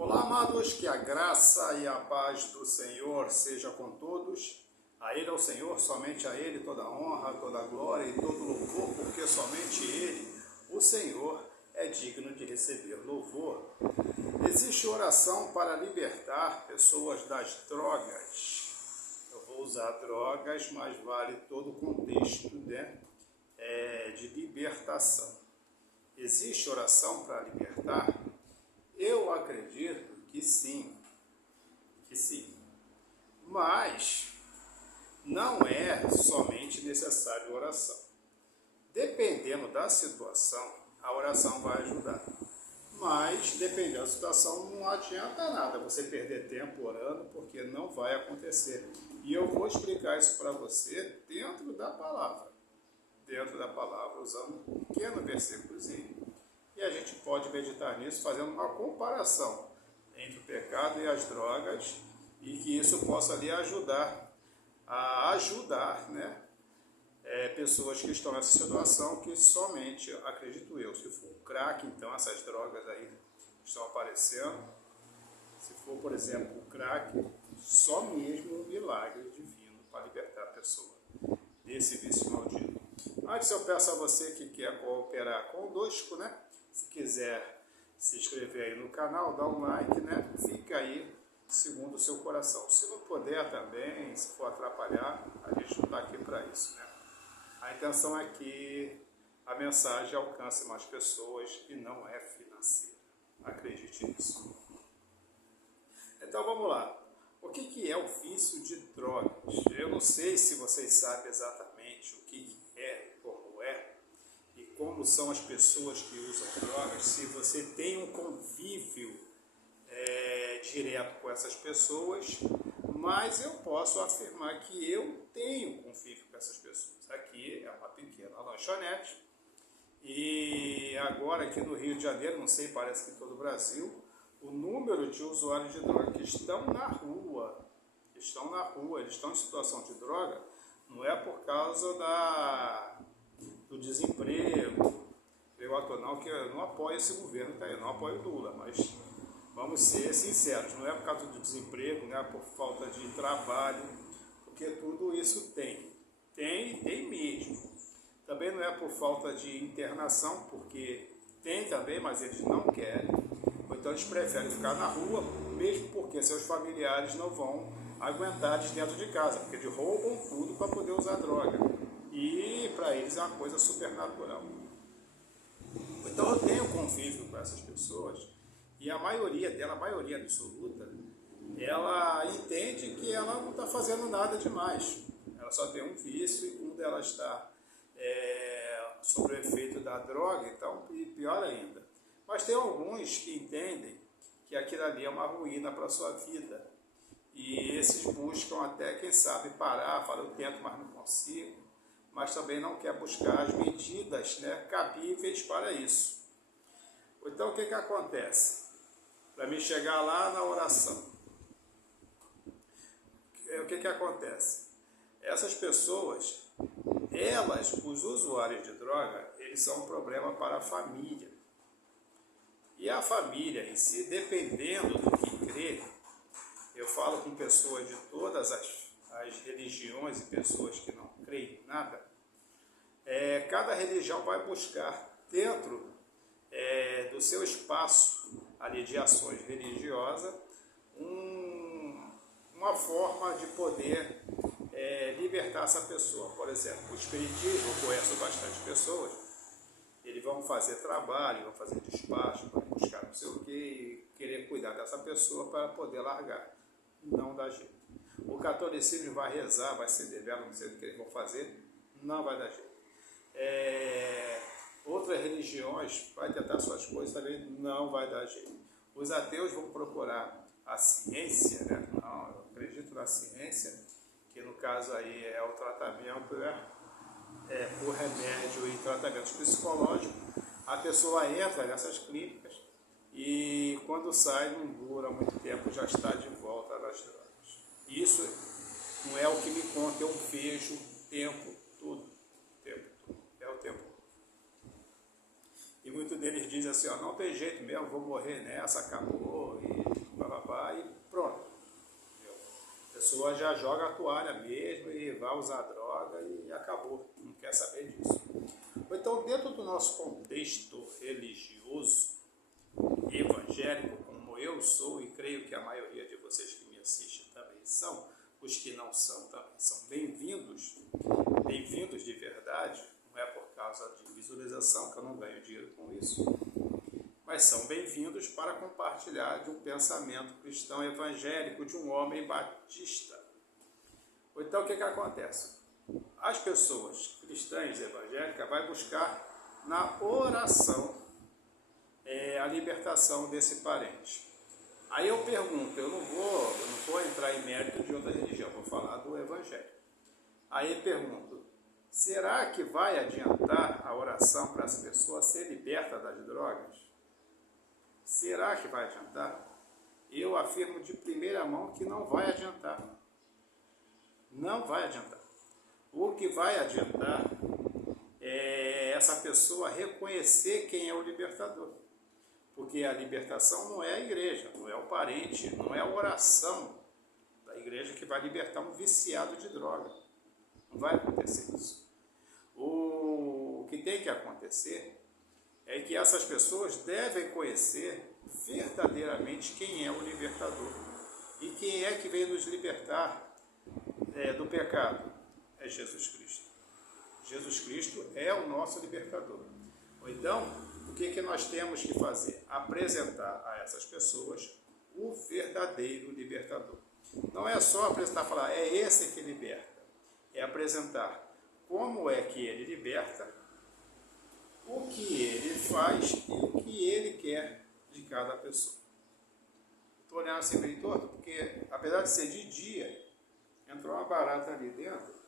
Olá, amados, que a graça e a paz do Senhor seja com todos. A Ele, ao Senhor, somente a Ele, toda a honra, toda a glória e todo louvor, porque somente Ele, o Senhor, é digno de receber louvor. Existe oração para libertar pessoas das drogas. Eu vou usar drogas, mas vale todo o contexto, né, de libertação. Existe oração para libertar? Eu acredito que sim, mas não é somente necessário oração. Dependendo da situação, a oração vai ajudar. Mas, dependendo da situação, não adianta nada você perder tempo orando, porque não vai acontecer. E eu vou explicar isso para você dentro da palavra. Usando um pequeno versículozinho. E a gente pode meditar nisso, fazendo uma comparação entre o pecado e as drogas, e que isso possa lhe ajudar a ajudar, né, pessoas que estão nessa situação, que somente, acredito eu, se for o crack, então essas drogas aí estão aparecendo. Se for, por exemplo, o crack, só mesmo um milagre divino para libertar a pessoa desse vício maldito. Antes eu peço a você que quer cooperar conosco, né? Se quiser se inscrever aí no canal, dá um like, né? Fica aí segundo o seu coração. Se não puder também, se for atrapalhar, a gente não está aqui para isso, né? A intenção é que a mensagem alcance mais pessoas e não é financeira. Acredite nisso. Então vamos lá. O que é o vício de drogas? Eu não sei se vocês sabem exatamente o que é, como é, e como são as pessoas que usam drogas, se você tem um convívio direto com essas pessoas, mas eu posso afirmar que eu tenho convívio com essas pessoas. Aqui é uma pequena lanchonete, e agora aqui no Rio de Janeiro, não sei, parece que em todo o Brasil, o número de usuários de droga que estão na rua, eles estão em situação de droga, não é por causa do desemprego, não, que eu não apoio esse governo, tá? Eu não apoio o Lula, mas vamos ser sinceros, não é por causa do desemprego, não é por falta de trabalho, porque tudo isso tem mesmo. Também não é por falta de internação, porque tem também, mas eles não querem. Ou então eles preferem ficar na rua, mesmo porque seus familiares não vão aguentar eles dentro de casa, porque eles roubam tudo para poder usar droga. E para eles é uma coisa supernatural. Então eu tenho convívio com essas pessoas, e a maioria dela, a maioria absoluta, ela entende que ela não está fazendo nada demais. Ela só tem um vício, e quando ela está sob o efeito da droga, então pior ainda. Mas tem alguns que entendem que aquilo ali é uma ruína para a sua vida. E esses buscam até, quem sabe, parar, falar, eu tento, mas não consigo. Mas também não quer buscar as medidas, né, cabíveis para isso. Então o que acontece? Para mim chegar lá na oração, o que acontece? Essas pessoas, os usuários de droga, eles são um problema para a família. E a família em si, dependendo do que crê, eu falo com pessoas de todas as religiões e pessoas que não creem em nada, cada religião vai buscar dentro do seu espaço ali de ações religiosas uma forma de poder libertar essa pessoa. Por exemplo, o espiritismo, eu conheço bastante pessoas, eles vão fazer trabalho, vão fazer despacho, vão buscar não sei o que, e querer cuidar dessa pessoa para poder largar. Não dá jeito. O catolicismo vai rezar, vai ser develo, não sei o que eles vão fazer, não vai dar jeito. Outras religiões vai tentar suas coisas também, não vai dar jeito. Os ateus vão procurar a ciência, né? Não, eu acredito na ciência, que no caso aí é o tratamento, né? Por remédio e tratamentos psicológicos. A pessoa entra nessas clínicas e quando sai não dura muito tempo, já está de volta nas drogas. Isso não é o que me conta, eu vejo o tempo todo. É o tempo todo. E muitos deles dizem assim, ó, não tem jeito mesmo, vou morrer nessa, acabou, e bababá, e pronto. Entendeu? A pessoa já joga a toalha mesmo e vai usar droga e acabou, não quer saber disso. Então, dentro do nosso contexto religioso, evangélico, como eu sou, e creio que a maioria de vocês que me assistem também são, os que não são também são bem-vindos de verdade, não é por causa de visualização, que eu não ganho dinheiro com isso, mas são bem-vindos para compartilhar de um pensamento cristão evangélico de um homem batista. Então, o que acontece? As pessoas cristãs evangélicas vão buscar na oração a libertação desse parente. Aí eu pergunto, eu não vou entrar em mérito de outra religião, vou falar do evangelho. Aí eu pergunto, será que vai adiantar a oração para essa pessoa ser liberta das drogas? Será que vai adiantar? Eu afirmo de primeira mão que não vai adiantar. Não vai adiantar. O que vai adiantar é essa pessoa reconhecer quem é o libertador. Porque a libertação não é a igreja, não é o parente, não é a oração da igreja que vai libertar um viciado de droga. Não vai acontecer isso. O que tem que acontecer é que essas pessoas devem conhecer verdadeiramente quem é o libertador. E quem é que veio nos libertar do pecado? É Jesus Cristo. Jesus Cristo é o nosso libertador. Então, o que nós temos que fazer? Apresentar a essas pessoas o verdadeiro libertador. Não é só apresentar e falar, é esse que liberta. É apresentar como é que ele liberta, o que ele faz e o que ele quer de cada pessoa. Estou olhando assim meio torto, porque apesar de ser de dia, entrou uma barata ali dentro,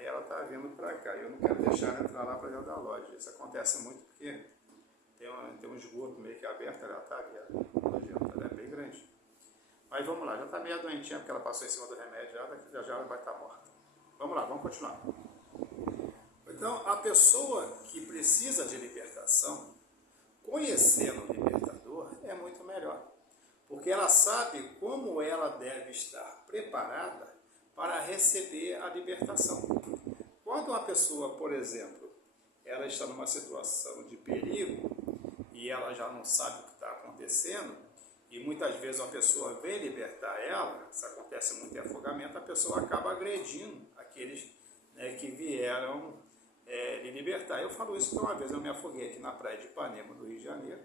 e ela está vindo para cá. Eu não quero deixar ela entrar lá para dentro da loja. Isso acontece muito porque tem um esgoto meio que aberto, ela está ali, ela é bem grande. Mas vamos lá, já está meio doentinha porque ela passou em cima do remédio, já ela vai estar morta. Vamos lá, vamos continuar. Então, a pessoa que precisa de libertação, conhecendo o libertador, é muito melhor. Porque ela sabe como ela deve estar preparada para receber a libertação. Quando uma pessoa, por exemplo, ela está numa situação de perigo e ela já não sabe o que está acontecendo, e muitas vezes uma pessoa vem libertar ela, isso acontece muito em afogamento, a pessoa acaba agredindo aqueles que vieram lhe libertar. Eu falo isso porque uma vez eu me afoguei aqui na praia de Ipanema, do Rio de Janeiro,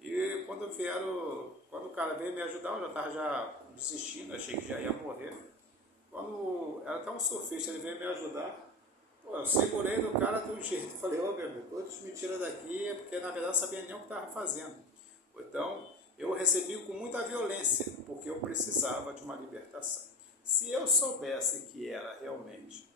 e quando o cara veio me ajudar, eu já estava desistindo, achei que já ia morrer. Quando era até um surfista, ele veio me ajudar, eu segurei no cara de um jeito, falei, ô meu amigo, me tira daqui, porque na verdade eu não sabia nem o que estava fazendo. Então, eu recebi com muita violência, porque eu precisava de uma libertação. Se eu soubesse que era realmente,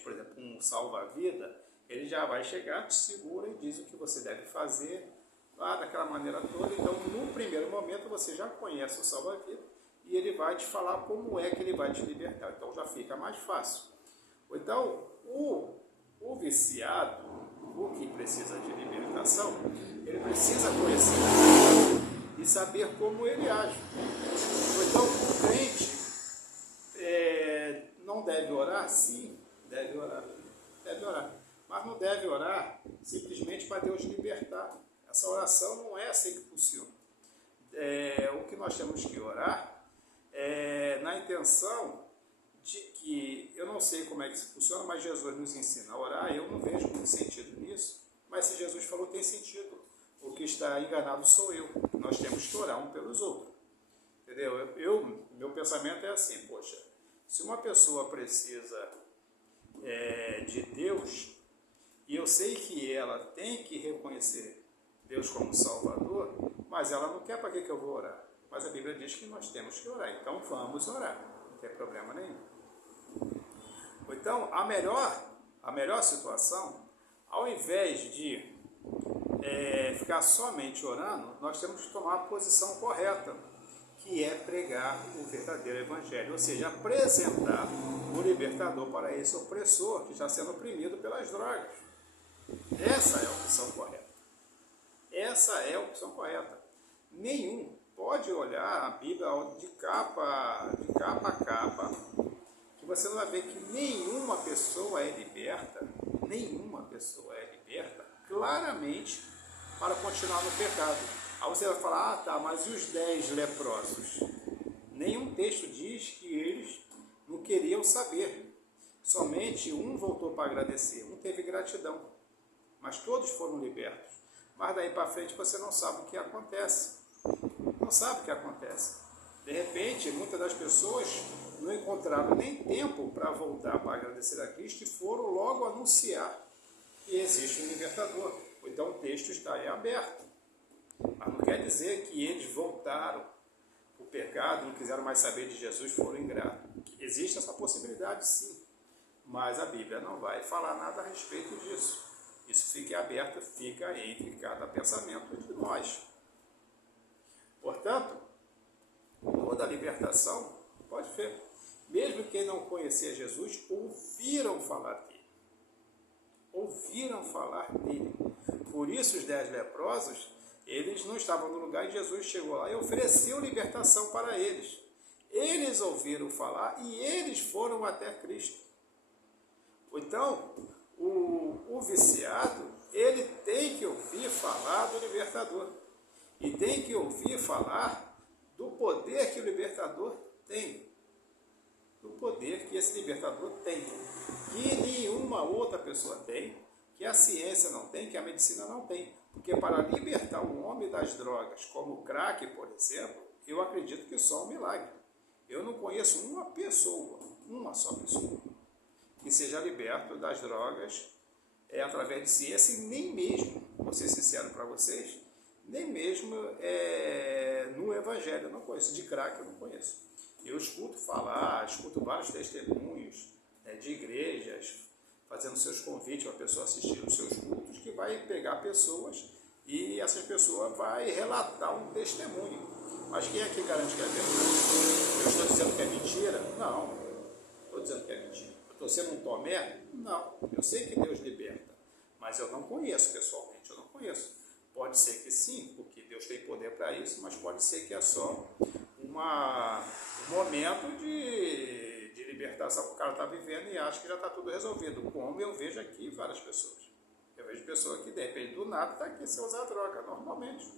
por exemplo, um salva-vida, ele já vai chegar, te segura e diz o que você deve fazer, daquela maneira toda. Então, no primeiro momento, você já conhece o salva-vida e ele vai te falar como é que ele vai te libertar. Então, já fica mais fácil. Então, o viciado, o que precisa de libertação, ele precisa conhecer e saber como ele age. Então, o crente não deve orar? Sim, deve orar. Deve orar. Mas não deve orar simplesmente para Deus libertar. Essa oração não é assim que funciona. O que nós temos que orar é na intenção de que, eu não sei como é que isso funciona, mas Jesus nos ensina a orar, eu não vejo muito sentido nisso, mas se Jesus falou, tem sentido. O que está enganado sou eu. Nós temos que orar um pelos outros. Entendeu? Meu pensamento é assim, poxa, se uma pessoa precisa de Deus, e eu sei que ela tem que reconhecer Deus como Salvador, mas ela não quer, para que eu vou orar? Mas a Bíblia diz que nós temos que orar, então vamos orar, não tem problema nenhum. Então, a melhor situação, ao invés de ficar somente orando, nós temos que tomar a posição correta, que é pregar o verdadeiro evangelho, ou seja, apresentar o libertador para esse opressor que está sendo oprimido pelas drogas. Essa é a opção correta. Essa é a opção correta. Nenhum pode olhar a Bíblia de capa a capa, que você vai ver que nenhuma pessoa é liberta claramente para continuar no pecado. Aí você vai falar, tá, mas e os 10 leprosos? Nenhum texto diz que eles não queriam saber. Somente um voltou para agradecer, um teve gratidão. Mas todos foram libertos. Mas daí para frente você não sabe o que acontece. Não sabe o que acontece. De repente, muitas das pessoas não encontraram nem tempo para voltar para agradecer a Cristo e foram logo anunciar que existe um libertador. Então o texto está aí aberto. Mas não quer dizer que eles voltaram para o pecado, não quiseram mais saber de Jesus, foram ingratos. Existe essa possibilidade, sim. Mas a Bíblia não vai falar nada a respeito disso. Isso fica aberto, fica entre cada pensamento de nós. Portanto, toda a libertação, pode ver, mesmo quem não conhecia Jesus, ouviram falar dele. Ouviram falar dele. Por isso os 10 leprosos, eles não estavam no lugar e Jesus chegou lá e ofereceu libertação para eles. Eles ouviram falar e eles foram até Cristo. Então, o viciado, ele tem que ouvir falar do libertador. E tem que ouvir falar do poder que o libertador tem. Do poder que esse libertador tem. Que nenhuma outra pessoa tem, que a ciência não tem, que a medicina não tem. Porque para libertar um homem das drogas, como o crack, por exemplo, eu acredito que só um milagre. Eu não conheço uma só pessoa, que seja liberto das drogas através de ciência, e nem mesmo, vou ser sincero para vocês, nem mesmo no Evangelho eu não conheço, de crack eu não conheço. Eu escuto falar, escuto vários testemunhos de igrejas, fazendo seus convites para a pessoa assistir os seus cultos, que vai pegar pessoas e essa pessoa vai relatar um testemunho. Mas quem é que garante que é verdade? Eu estou dizendo que é mentira? Não, estou dizendo que é mentira. Eu estou sendo um Tomé? Não, eu sei que Deus liberta, mas eu não conheço pessoalmente, eu não conheço. Pode ser que sim, porque Deus tem poder para isso, mas pode ser que é só um momento de libertação que o cara está vivendo e acha que já está tudo resolvido, como eu vejo aqui várias pessoas. Eu vejo pessoas que, de repente, do nada, está aqui sem usar droga, normalmente.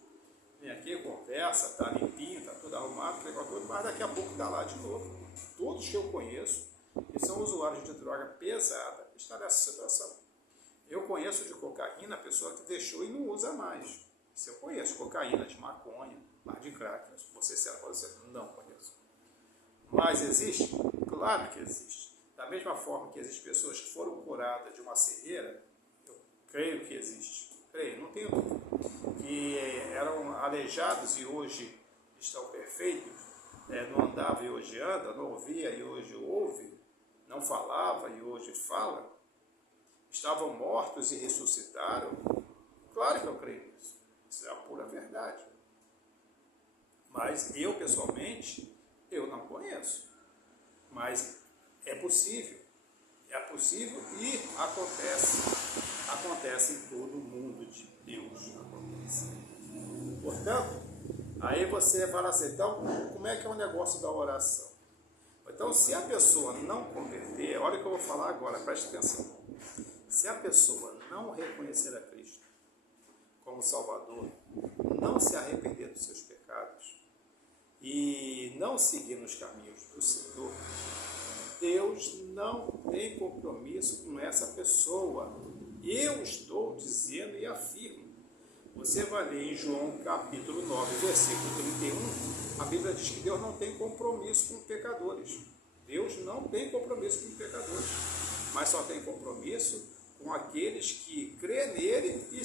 Vem aqui, conversa, está limpinho, está tudo arrumado, pegou tudo, mas daqui a pouco está lá de novo. Todos que eu conheço, que são usuários de droga pesada, estão nessa situação. Eu conheço de cocaína a pessoa que deixou e não usa mais. Se eu conheço cocaína, de maconha, mas de crack, você não conheço. Mas existe? Claro que existe. Da mesma forma que existem pessoas que foram curadas de uma cegueira, eu creio que existe. Creio, não tenho dúvida. Que eram aleijados e hoje estão perfeitos, não andava e hoje anda, não ouvia e hoje ouve, não falava e hoje fala, estavam mortos e ressuscitaram. Claro que eu creio nisso. Isso é a pura verdade. Mas eu, pessoalmente, eu não conheço. Mas é possível. É possível e acontece. Acontece em todo mundo de Deus. Acontece. Portanto, aí você fala assim, então, como é que é o negócio da oração? Então, se a pessoa não converter, olha o que eu vou falar agora, preste atenção. Se a pessoa não reconhecer a Cristo como Salvador, não se arrepender dos seus pecados e não seguir nos caminhos do Senhor, Deus não tem compromisso com essa pessoa. Eu estou dizendo e afirmo. Você vai ler em João capítulo 9, versículo 31, a Bíblia diz que Deus não tem compromisso com pecadores. Deus não tem compromisso com pecadores, mas só tem compromisso com aqueles que crê nele e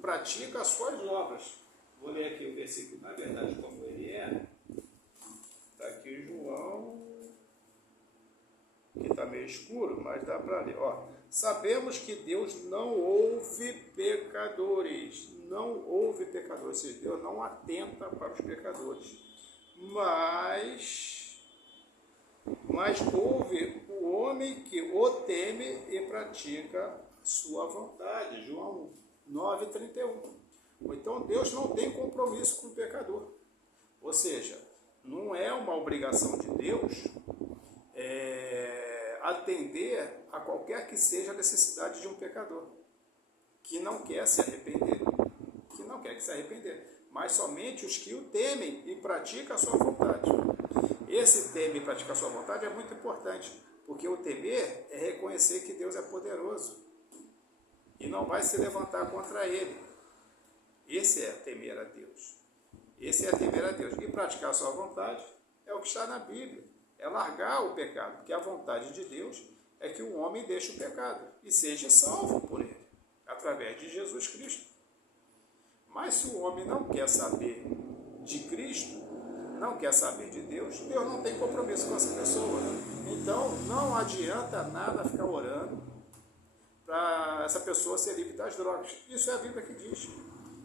pratica as suas obras. Vou ler aqui o versículo, na verdade, como ele é. Está aqui João, que está meio escuro, mas dá para ler. Ó, sabemos que Deus não ouve pecadores. Não ouve pecadores, ou seja, Deus não atenta para os pecadores. Mas Mas houve o homem que o teme e pratica sua vontade. João 9,31. Então Deus não tem compromisso com o pecador. Ou seja, não é uma obrigação de Deus atender a qualquer que seja a necessidade de um pecador que não quer se arrepender, mas somente os que o temem e praticam a sua vontade. Esse temer e praticar a sua vontade é muito importante, porque o temer é reconhecer que Deus é poderoso e não vai se levantar contra ele. Esse é temer a Deus. Esse é temer a Deus. E praticar a sua vontade é o que está na Bíblia. É largar o pecado, porque a vontade de Deus é que o homem deixe o pecado e seja salvo por ele, através de Jesus Cristo. Mas se o homem não quer saber de Cristo, não quer saber de Deus, Deus não tem compromisso com essa pessoa. Então, não adianta nada ficar orando para essa pessoa ser livre das drogas. Isso é a Bíblia que diz.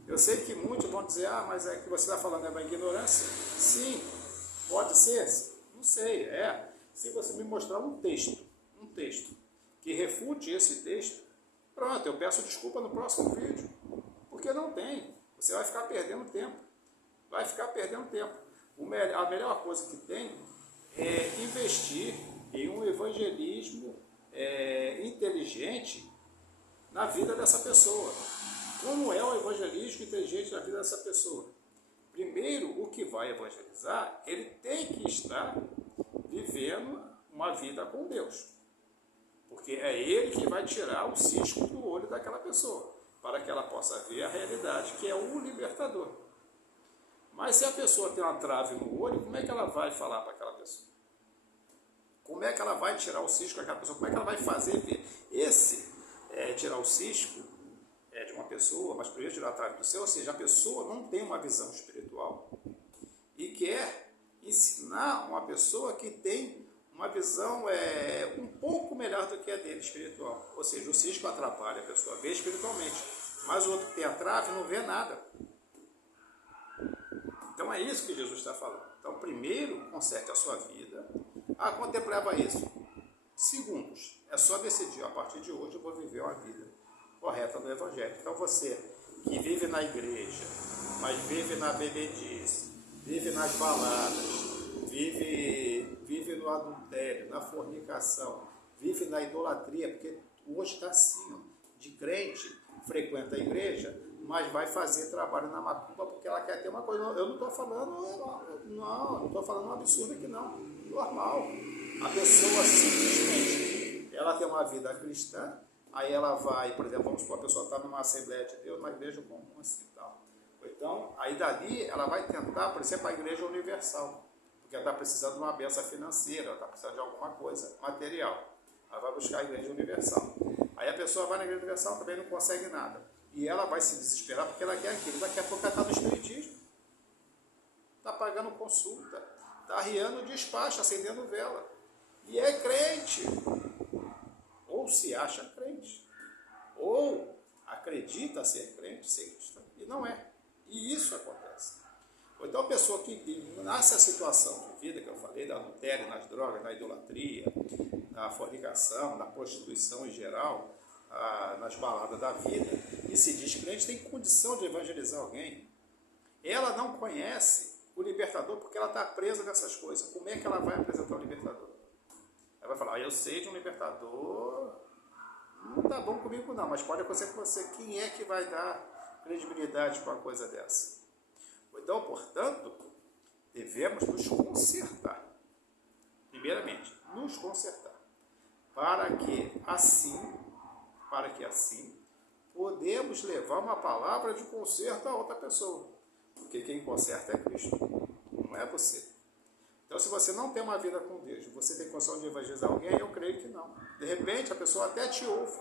Eu sei que muitos vão dizer, mas é que você está falando é uma ignorância. Sim, pode ser, não sei, Se você me mostrar um texto que refute esse texto, pronto, eu peço desculpa no próximo vídeo, porque não tem. Você vai ficar perdendo tempo. A melhor coisa que tem é investir em um evangelismo inteligente na vida dessa pessoa. Como é o evangelismo inteligente na vida dessa pessoa? Primeiro, o que vai evangelizar, ele tem que estar vivendo uma vida com Deus. Porque é ele que vai tirar o cisco do olho daquela pessoa, para que ela possa ver a realidade, que é o libertador. Mas se a pessoa tem uma trave no olho, como é que ela vai falar para aquela pessoa? Como é que ela vai tirar o cisco daquela pessoa? Como é que ela vai fazer ver? Tirar o cisco de uma pessoa, mas primeiro tirar a trave do céu, ou seja, a pessoa não tem uma visão espiritual e quer ensinar uma pessoa que tem uma visão um pouco melhor do que a dele espiritual. Ou seja, o cisco atrapalha a pessoa a ver espiritualmente, mas o outro que tem a trave não vê nada. Então é isso que Jesus está falando. Então primeiro, conserte a sua vida. Quanto tempo leva isso? Segundos. É só decidir, a partir de hoje eu vou viver uma vida correta do Evangelho. Então você que vive na igreja, mas vive na bebedice, vive nas baladas, vive no adultério, na fornicação, vive na idolatria, porque hoje está assim, de crente, frequenta a igreja, mas vai fazer trabalho na macumba porque ela quer ter uma coisa. Eu não estou falando, não estou falando um absurdo aqui não, normal. A pessoa simplesmente, ela tem uma vida cristã, aí ela vai, por exemplo, vamos supor, a pessoa está numa Assembleia de Deus, uma igreja comum assim e tal. Então, aí dali ela vai tentar, por exemplo, a Igreja Universal, porque ela está precisando de uma benção financeira, ela está precisando de alguma coisa material. Ela vai buscar a Igreja Universal. Aí a pessoa vai na Igreja Universal, também não consegue nada. E ela vai se desesperar porque ela quer aquilo. Daqui a pouco ela está no espiritismo. Está pagando consulta, está arriando despacho, acendendo vela. E é crente. Ou se acha crente. Ou acredita ser crente, ser cristão. E não é. E isso acontece. Ou então a pessoa que nessa situação de vida que eu falei, da adultério, nas drogas, na idolatria, na fornicação, na prostituição em geral, nas baladas da vida, e se diz crente, tem condição de evangelizar alguém. Ela não conhece o libertador porque ela está presa nessas coisas. Como é que ela vai apresentar o libertador? Ela vai falar, eu sei de um libertador, não está bom comigo não, mas pode acontecer com você. Quem é que vai dar credibilidade para uma coisa dessa? Então, portanto, devemos nos consertar. Primeiramente, nos consertar. Para que assim, podemos levar uma palavra de conserto a outra pessoa. Porque quem conserta é Cristo, não é você. Então, se você não tem uma vida com Deus, você tem condição de evangelizar alguém, eu creio que não. De repente, a pessoa até te ouve.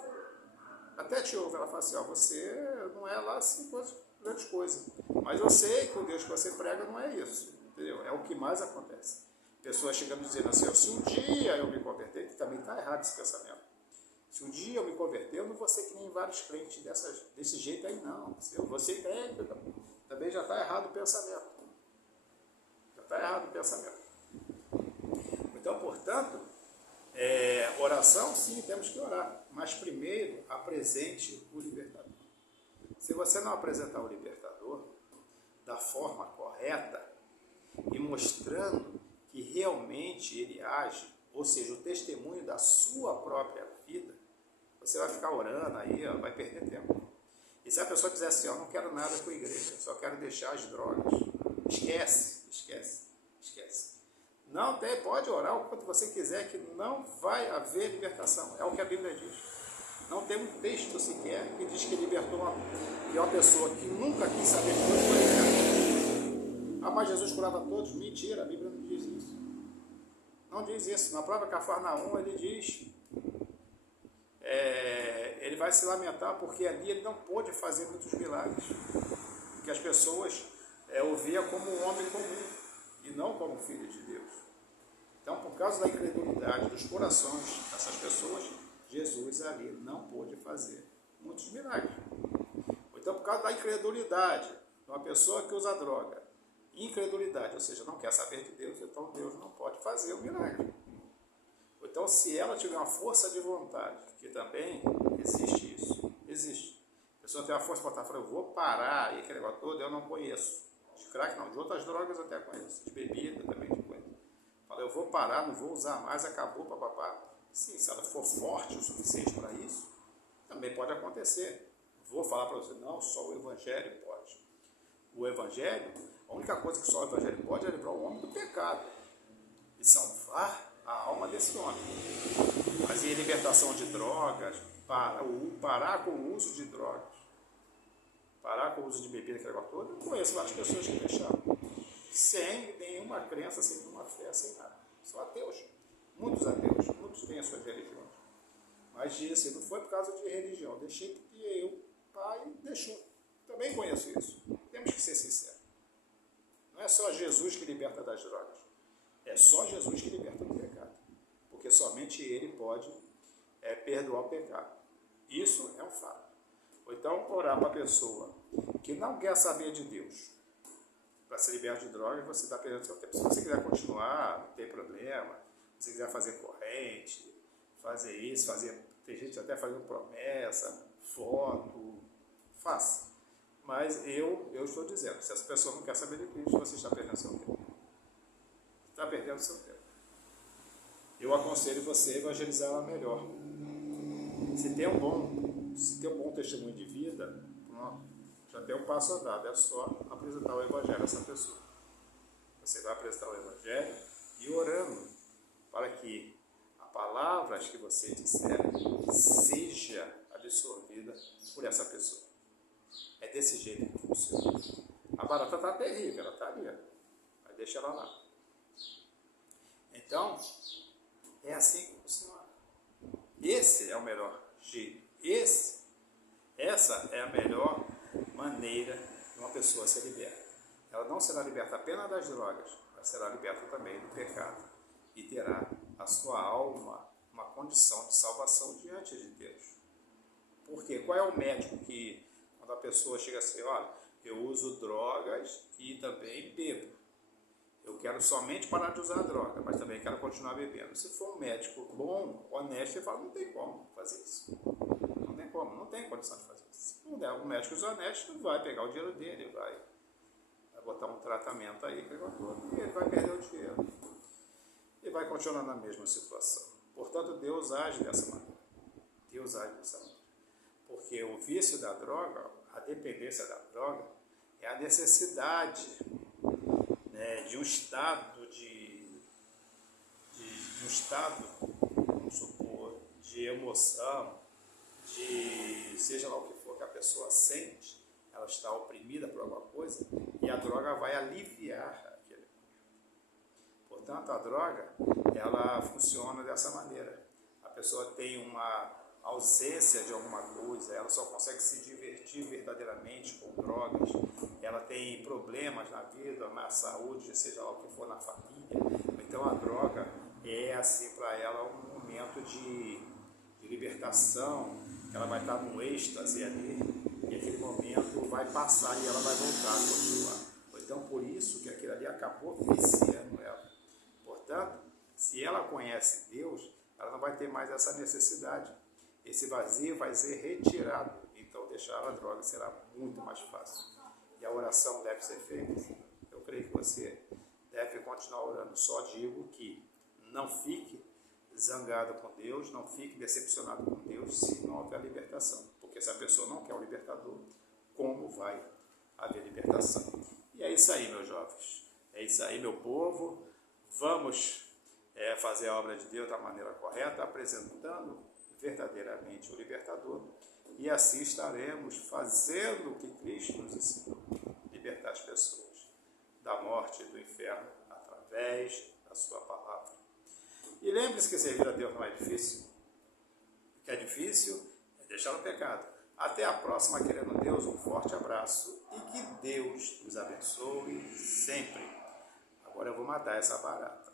Ela fala assim, você não é lá assim, grande coisa. Mas eu sei que o Deus que você prega não é isso. Entendeu? É o que mais acontece. Pessoas chegando dizendo assim, se um dia eu me converter, que também está errado esse pensamento. Se um dia eu me converter, eu não vou ser que nem vários crentes desse jeito aí, não. Se eu vou ser crente, também já está errado o pensamento. Então, Então, portanto, oração, sim, temos que orar, mas primeiro apresente o libertador. Se você não apresentar o libertador da forma correta e mostrando que realmente ele age, ou seja, o testemunho da sua própria vida, você vai ficar orando aí, ó, vai perder tempo. E se a pessoa quiser assim, ó, não quero nada com a igreja, só quero deixar as drogas, esquece. Não tem, pode orar o quanto você quiser, que não vai haver libertação. É o que a Bíblia diz. Não tem um texto sequer que diz que libertou uma pessoa que nunca quis saber de Deus foi liberta. Ah, mas Jesus curava todos. Mentira, a Bíblia não diz isso. Não diz isso. Na própria Cafarnaum ele diz, ele vai se lamentar porque ali ele não pôde fazer muitos milagres. Porque as pessoas o via como um homem comum e não como filho de Deus. Então, por causa da incredulidade dos corações dessas pessoas, Jesus ali não pôde fazer muitos milagres. Então, por causa da incredulidade de uma pessoa que usa droga, incredulidade, ou seja, não quer saber de Deus, então Deus não pode fazer o milagre. Então, se ela tiver uma força de vontade, que também existe isso, existe. A pessoa tem uma força de vontade, fala, eu vou parar, e aquele negócio todo eu não conheço. De crack não, de outras drogas eu até conheço, de bebida também conheço. Fala, eu vou parar, não vou usar mais, acabou, papapá. Sim, se ela for forte o suficiente para isso, também pode acontecer. Vou falar para você, não, só o Evangelho pode. O Evangelho, a única coisa que só o Evangelho pode é livrar o homem do pecado e salvar a alma desse homem. Mas e a libertação de drogas, parar com o uso de drogas, parar com o uso de bebida, aquele negócio todo, eu conheço várias pessoas que deixaram, sem nenhuma crença, sem nenhuma fé, sem nada. São ateus. Muitos ateus, muitos têm as suas religiões. Mas disse, não foi por causa de religião, deixei porque o pai deixou. Também conheço isso. Temos que ser sinceros. Não é só Jesus que liberta das drogas. É só Jesus que liberta do pecado. Porque somente Ele pode perdoar o pecado. Isso é um fato. Ou então, orar para a pessoa que não quer saber de Deus, para se libertar de drogas, você está perdendo seu tempo. Se você quiser continuar, não tem problema. Se você quiser fazer corrente, fazer isso, tem gente até fazendo promessa, foto, faça. Mas eu estou dizendo, se essa pessoa não quer saber de Cristo, você está perdendo seu tempo. Está perdendo seu tempo. Eu aconselho você a evangelizar ela melhor. Se tem um bom testemunho de vida, pronto, já tem um passo andado, é só apresentar o Evangelho a essa pessoa. Você vai apresentar o Evangelho e orando para que as palavras que você disser seja absorvida por essa pessoa. É desse jeito que funciona. A barata está terrível, ela está ali, mas deixa ela lá. Então, é assim que funciona. Esse é o melhor jeito. Essa é a melhor maneira de uma pessoa ser liberta. Ela não será liberta apenas das drogas, ela será liberta também do pecado e terá a sua alma uma condição de salvação diante de Deus. Porque qual é o médico que, quando a pessoa chega assim, olha, eu uso drogas e também bebo. Eu quero somente parar de usar droga, mas também quero continuar bebendo. Se for um médico bom, honesto, ele fala, não tem como fazer isso. Não tem como, não tem condição de fazer isso. Se não der um médico desonesto, vai pegar o dinheiro dele, vai botar um tratamento aí, e ele vai perder o dinheiro. E vai continuar na mesma situação. Portanto, Deus age dessa maneira. Deus age dessa maneira. Porque o vício da droga, a dependência da droga, é a necessidade de um estado vamos supor, de emoção, de seja lá o que for que a pessoa sente, ela está oprimida por alguma coisa, e a droga vai aliviar aquele momento. Portanto, a droga, ela funciona dessa maneira. A pessoa tem uma ausência de alguma coisa, ela só consegue se divertir verdadeiramente com drogas, ela tem problemas na vida, na saúde, seja lá o que for, na família. Então a droga é assim para ela um momento de libertação, ela vai estar num êxtase ali, e aquele momento vai passar e ela vai voltar a continuar. Então por isso que aquilo ali acabou viciando ela. Portanto, se ela conhece Deus, ela não vai ter mais essa necessidade. Esse vazio vai ser retirado. Então, deixar a droga será muito mais fácil. E a oração deve ser feita. Eu creio que você deve continuar orando. Só digo que não fique zangado com Deus, não fique decepcionado com Deus se não houver libertação. Porque se a pessoa não quer o libertador, como vai haver libertação? E é isso aí, meus jovens. É isso aí, meu povo. Vamos fazer a obra de Deus da maneira correta, apresentando verdadeiramente o libertador. E assim estaremos fazendo o que Cristo nos ensinou. Libertar as pessoas da morte e do inferno através da sua palavra. E lembre-se que servir a Deus não é difícil. O que é difícil é deixar o pecado. Até a próxima, querendo Deus, um forte abraço e que Deus nos abençoe sempre. Agora eu vou matar essa barata.